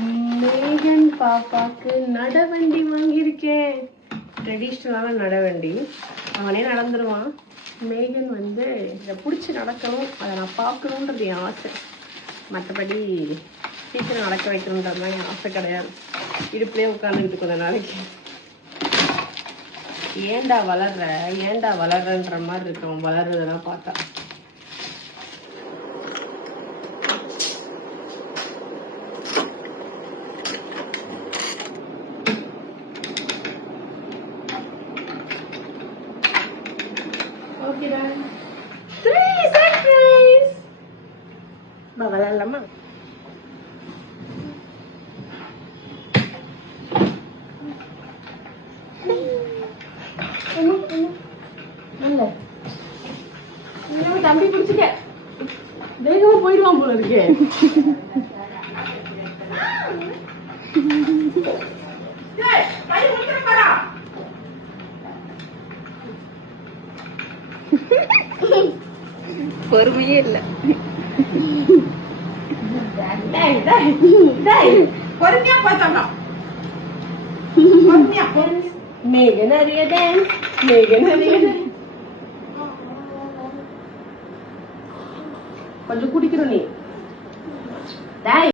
மேகன் பாப்பாக்கு நடவண்டி வாங்கியிருக்கேன். ட்ரெடிஷ்னலான நடவண்டி. அவனே நடந்துருவான். மேகன் வந்து இதை பிடிச்சி நடக்கணும், அதை நான் பார்க்கணுன்றது என் ஆசை. மற்றபடி சீக்கிரம் நடக்க வைக்கணுன்றதுலாம் என் ஆசை கிடையாது. இடுப்புலேயே உட்காந்துக்கிட்டு கொஞ்ச நாளைக்கு ஏண்டா வளர்றன்ற மாதிரி இருக்கு அவன் வளர்றதெல்லாம் பார்த்தா. ஓகேடா, 3 சர்ப்ரைஸ். விளையாடலாமா? தம்பி பிடிச்சிக்க, வேகமா போயிடுவான் போல இருக்கு. பொறுமையே இல்ல. பொறுமையா பார்த்தாங்க. மேகன் அறிய டான்ஸ், மேகன் அறிய கொஞ்சம் குடிக்கணும் நீ.